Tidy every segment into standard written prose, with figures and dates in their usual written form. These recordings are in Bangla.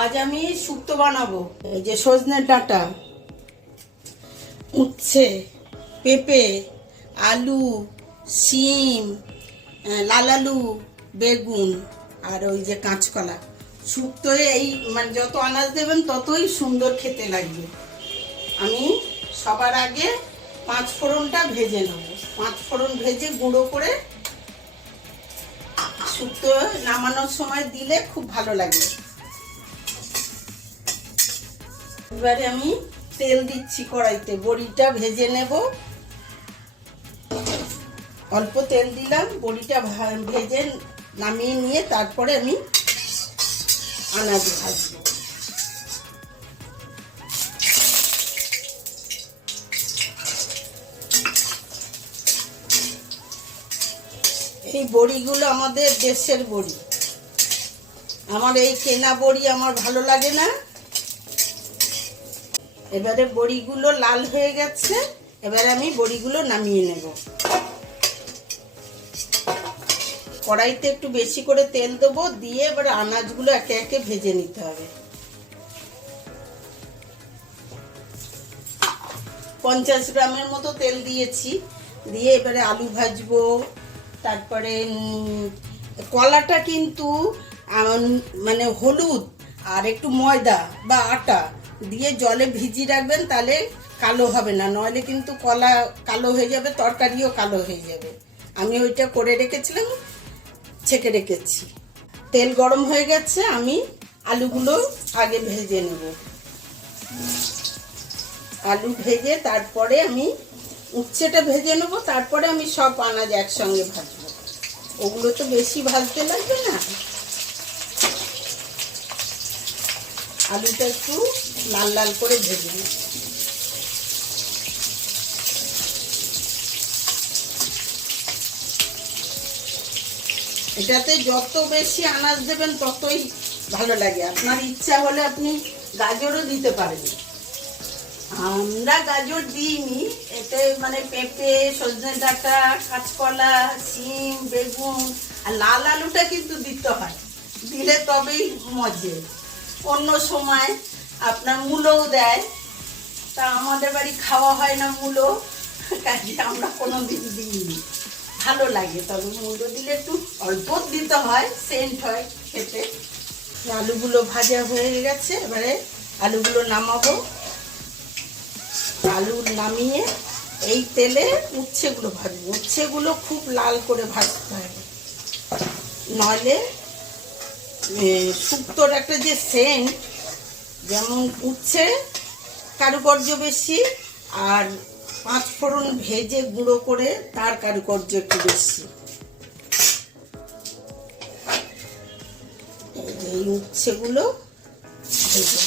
আজ আমি শুক্তো বানাবো। এই যে সজনের ডাঁটা, উচ্ছে, পেঁপে, আলু, শিম, লাল আলু, বেগুন আর ওই যে কাঁচকলা। শুক্তোয় এই মানে যত আনাজ দেবেন ততই সুন্দর খেতে লাগবে। আমি সবার আগে 5 ফোড়নটা ভেজে নেব। 5 ফোড়ন ভেজে গুঁড়ো করে শুক্তো নামানোর সময় দিলে খুব ভালো লাগে। এবারে আমি তেল দিচ্ছি কড়াইতে, বড়িটা ভেজে নেব। অল্প তেল দিলাম, বড়িটা ভেজে নামিয়ে নিয়ে তারপরে আমি আনাজ ভাজবো। এই বড়িগুলো আমাদের দেশের বড়ি, আমার এই কেনা বড়ি আমার ভালো লাগে না। এবারে বড়িগুলো লাল হয়ে গেছে, এবারে আমি বড়িগুলো নামিয়ে নেব। কড়াইতে একটু বেশি করে তেল দেবো, দিয়ে এবারে আনাজগুলো একে একে ভেজে নিতে হবে। 50 গ্রামের মতো তেল দিয়েছি, দিয়ে এবারে আলু ভাজবো। তারপরে কলাটা কিন্তু মানে হলুদ আর একটু ময়দা বা আটা দিয়ে জলে ভিজিয়ে রাখবেন, তাহলে কালো হবে না, নইলে কিন্তু কলা কালো হয়ে যাবে, তরকারিও কালো হয়ে যাবে। আমি ওইটা করে রেখেছিলাম, ছেঁকে রেখেছি। তেল গরম হয়ে গেছে, আমি আলুগুলো আগে ভেজে নেব। আলু ভেজে তারপরে আমি উচ্ছেটা ভেজে নেব, তারপরে আমি সব আনাজ একসঙ্গে ভাজবো। ওগুলো তো বেশি ভাজতে লাগবে না। আলুটা একটু লাল লাল করে ভেজে নেব। এটাতে যত বেশি আনাজ দেবেন ততই ভালো লাগে। আপনার ইচ্ছা হলে আপনি গাজরও দিতে পারেন। আমরা গাজর দিইনি, এতে মানে পেঁপে, সজনে ডাঁটা, কাঁচকলা, শিম, বেগুন আর লাল আলুটা কিন্তু দিতে হয়, দিলে তবেই মজে। অন্য সময় আপনার মূলোও দেয়, তা আমাদের বাড়ি খাওয়া হয় না মূলো, কাজে আমরা কোনো দিন দিইনি। ভালো লাগে, তবে মূলো দিলে একটু অল্প দিতে হয়, সেন্ট হয় খেতে। আলুগুলো ভাজা হয়ে গেছে, এবারে আলুগুলো নামাবো। আলু নামিয়ে এই তেলে উচ্ছেগুলো ভাজবো। উচ্ছেগুলো খুব লাল করে ভাজতে হবে, নইলে শুক্তোর একটা যে সেন্ট, যেমন উচ্ছে কারুকার্য বেশি আর 5 ফোড়ন ভেজে গুঁড়ো করে তার কারুকার্য একটু বেশি। এই উচ্ছেগুলো ভেজে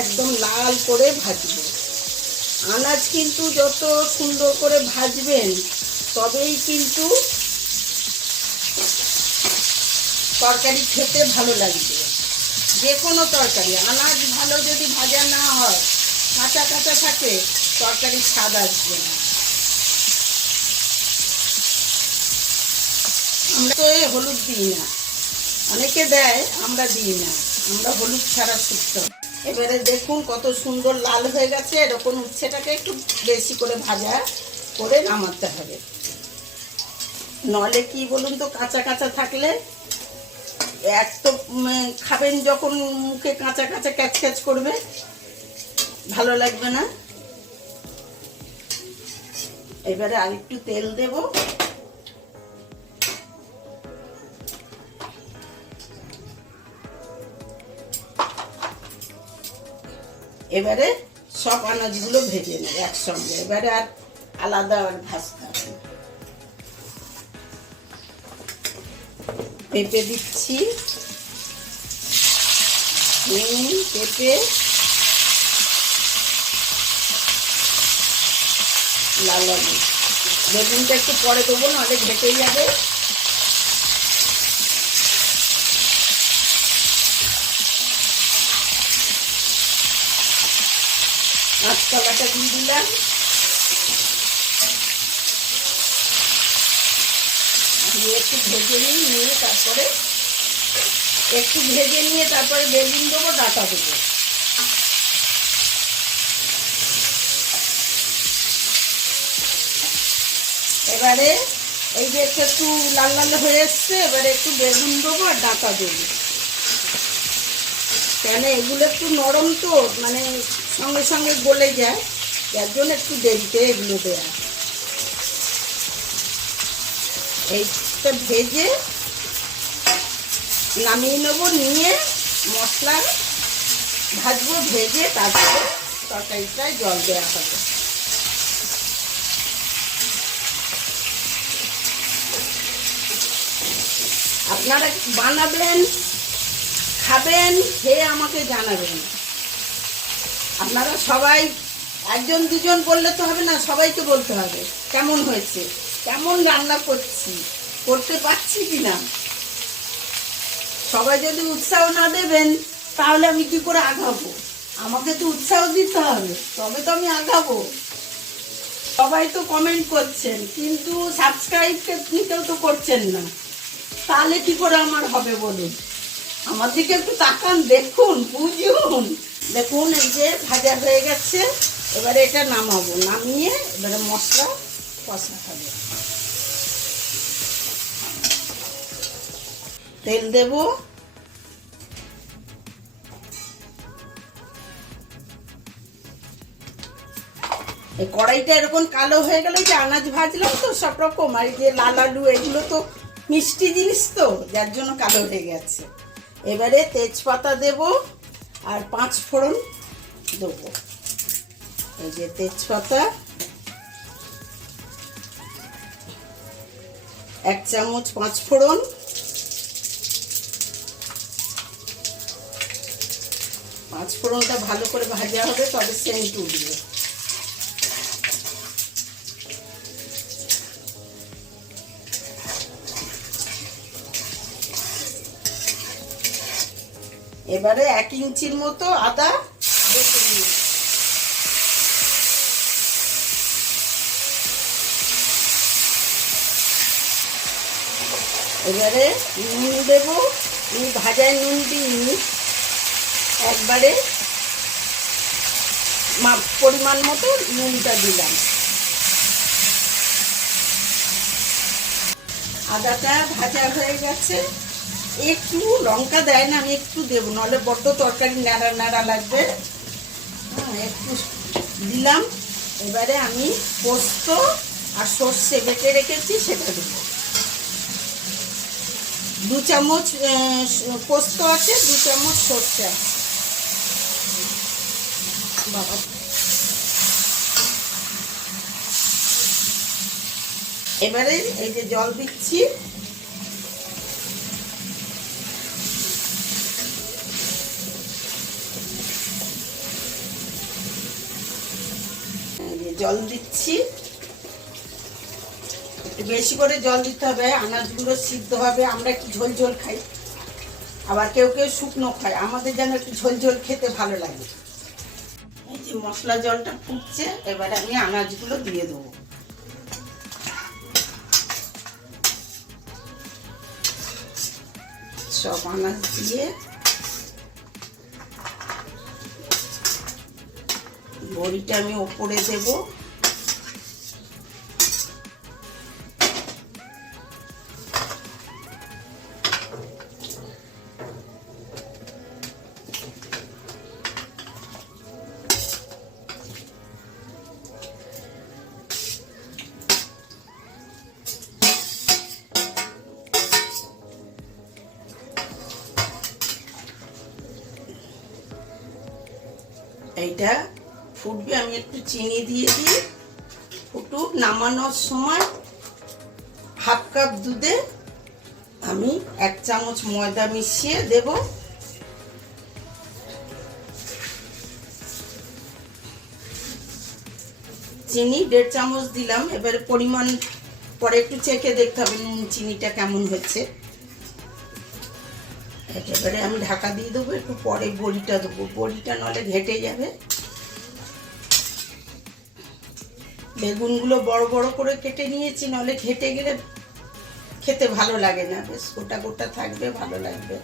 একদম লাল করে ভাজবো। আনাজ কিন্তু যত সুন্দর করে ভাজবেন তবেই কিন্তু তরকারি খেতে ভালো লাগবে। যে কোনো তরকারি, আনাজ ভালো যদি ভাজা না হয়, কাঁচা কাঁচা থাকে, তরকারির স্বাদ আসবে না। আমরা তো হলুদ দিই না, অনেকে দেয়, আমরা দিই না, আমরা হলুদ ছাড়া শুক্তো। এবারে দেখুন কত সুন্দর লাল হয়ে গেছে। এরকম উচ্ছেটাকে একটু বেশি করে ভাজা করে নামাতে হবে, নলে কি বলুন তো, কাঁচা কাঁচা থাকলে এক তো খাবেন যখন মুখে কাঁচা কাঁচা ক্যাচ ক্যাচ করবে, ভালো লাগবে না। এবারে আর একটু তেল দেব। এবারে সব আনাজগুলো ভেজে নেব একসঙ্গে, এবারে আর আলাদা আর ভাজতে হবে না। পেঁপে দিচ্ছি, পেঁপে, লাল আলু, বেগুনটা একটু পরে দেবো, নাহলে ঘেটে যাবে। কাঁচকলাটা দিয়ে দিলাম, দিয়ে একটু ভেজে নিয়ে তারপরে বেগুন দেবো, ডাঁটা দেবো। এবারে এই যে একটু লাল লাল হয়ে এসছে, এবারে একটু বেগুন দেবো আর ডাঁটা দেবো। কেন এগুলো একটু নরম তো, মানে সঙ্গে সঙ্গে গলে যায়, যার জন্য একটু দেরিতে এগুলো দেয়া। এইটা ভেজে নামিয়ে নেবো, নিয়ে মশলা ভাজবো, ভেজে তারপরে তরকারিটায় জল দেওয়া হবে। আপনারা বানাবেন, খাবেন, খেয়ে আমাকে জানাবেন। আপনারা সবাই একজন দুজন বললে তো হবে না, সবাইকে বলতে হবে কেমন হয়েছে, কেমন রান্না করতে পারছি কিনা। সবাই যদি উৎসাহ না দেবেন তাহলে আমি কি করে আগাবো? আমাকে তো উৎসাহ দিতে হবে, তবে তো আমি আগাবো। সবাই তো কমেন্ট করছেন, কিন্তু সাবস্ক্রাইব নিতেও তো করছেন না, তাহলে কি করে আমার হবে বলুন? আমার দিকে একটু তাকান, দেখুন, বুঝুন। দেখুন এই যে ভাজা হয়ে গেছে, এবারে এটা নামাবো, নামিয়ে এবারে মশলা কষাতে হবে। তেল দেব, এই কড়াইটা এরকম কালো হয়ে গেল, যে আনাজ ভাজলাম তো সব রকম, আর যে লাল আলু এগুলো তো মিষ্টি জিনিস তো, যার জন্য কালো হয়ে গেছে। এবারে তেজপাতা দেব আর 5 ফোড়ন দেবো। এই যে তেজপাতা, 1 চামচ 5 ফোড়ন, ফোড়নটা ভালো করে ভাজা হবে, তবে সেন্ট উঠবে। এবারে 1 ইঞ্চির মতো আদা বেটে নিই। এবারে নুন দেব, আমি ভাজায় নুন দিইনি, একবারে পরিমাণ মতো নুনটা দিলাম। আদাটা ভাজা হয়ে গেছে, একটু লঙ্কা দেয় না, আমি একটু দেবো, নাহলে বড্ড তরকারি নাড়া নাড়া লাগবে। একটু দিলাম। এবারে আমি পোস্ত আর সর্ষে বেটে রেখেছি সেটা দেবো। 2 চামচ পোস্ত আছে, 2 চামচ সর্ষে আছে। বাবা, এবারে এই যে জল দিচ্ছি, জল দিচ্ছি, একটু বেশি করে জল দিতে হবে, আনাজগুলো সিদ্ধ হবে। আমরা একটু ঝোল ঝোল খাই, আবার কেউ কেউ শুকনো খায়, আমাদের যেন একটু ঝোল ঝোল খেতে ভালো লাগে। এই যে মশলা জলটা ফুটছে, এবারে আমি আনাজগুলো দিয়ে দেবো। সব আনাজ দিয়ে বড়িটা আমি ওপরে দেব। এইটা ফুটবে, আমি একটু চিনি দিয়ে দিই, ফুটুক। নামানোর সময় 1/2 কাপ দুধে আমি 1 চামচ ময়দা মিশিয়ে দেব। চিনি 1.5 চামচ দিলাম। এবারে পরিমাণ পরে একটু চেখে দেখতে হবে নুন চিনিটা কেমন হয়েছে। এবারে আমি ঢাকা দিয়ে দেবো, একটু পরে বড়িটা দেবো, বড়িটা নলে ঘেটে যাবে। বেগুনগুলো বড় বড় করে কেটে নিয়েছি, নলে ঘেটে গেলে খেতে ভালো লাগে না, বেশ গোটা গোটা থাকবে, ভালো লাগবে।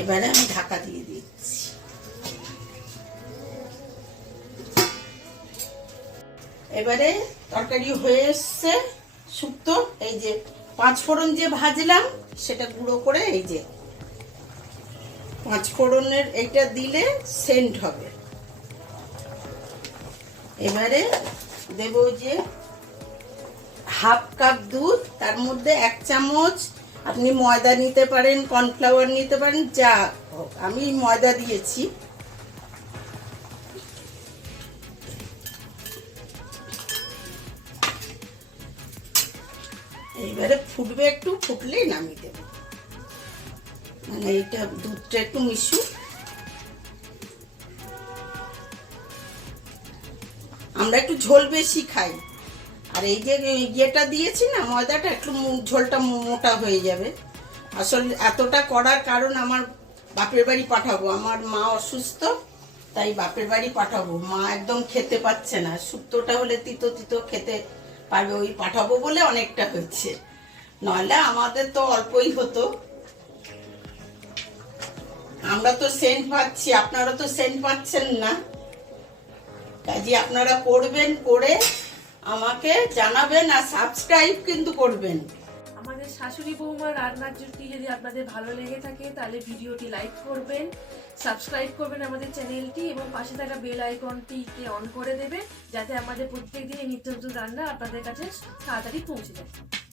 এবারে আমি ঢাকা দিয়ে দিচ্ছি। এবারে তরকারি হয়ে এসছে শুক্তো। এই যে 5 ফোড়ন যে ভাজলাম সেটা গুঁড়ো করে, এই যে 5 ফোড়নের এইটা দিলে সেন্ট হবে। এবারে দেব যে হাফ কাপ দুধ, তার মধ্যে 1 চামচ আপনি ময়দা নিতে পারেন, কর্নফ্লাওয়ার নিতে পারেন, যা হোক। আমি ময়দা দিয়েছি। এইবারে ফুটবে, একটু ফুটলেই নামিয়ে দেব। মানে এটা দুধটা একটু মিশুক। আমরা একটু ঝোল বেশি খাই, আর এই যে ইয়েটা দিয়েছি না ময়দাটা, একটু ঝোলটা মোটা হয়ে যাবে। আসলে এতটা করার কারণ আমার বাপের বাড়ি পাঠাবো, আমার মা অসুস্থ, তাই বাপের বাড়ি পাঠাবো। মা একদম খেতে পাচ্ছে না, শুক্তোটা হলে তিতো তিতো খেতে পারবে, ওই পাঠাবো বলে অনেকটা হচ্ছে, নইলে আমাদের তো অল্পই হতো। আমরা তো সেন্ট পাচ্ছি, আপনারা তো সেন্ট পাচ্ছেন না, কাজে আপনারা করবেন, করে আমাকে জানাবেন, আর সাবস্ক্রাইব কিন্তু করবেন। আমাদের শাশুড়ি বৌমার রান্নার জুটি যদি আপনাদের ভালো লেগে থাকে তাহলে ভিডিওটি লাইক করবেন, সাবস্ক্রাইব করবেন আমাদের চ্যানেলটি, এবং পাশে থাকা বেল আইকনটিকে অন করে দেবেন, যাতে আমাদের প্রত্যেক দিন নিত্য নতুন রান্না আপনাদের কাছে তাড়াতাড়ি পৌঁছে যায়।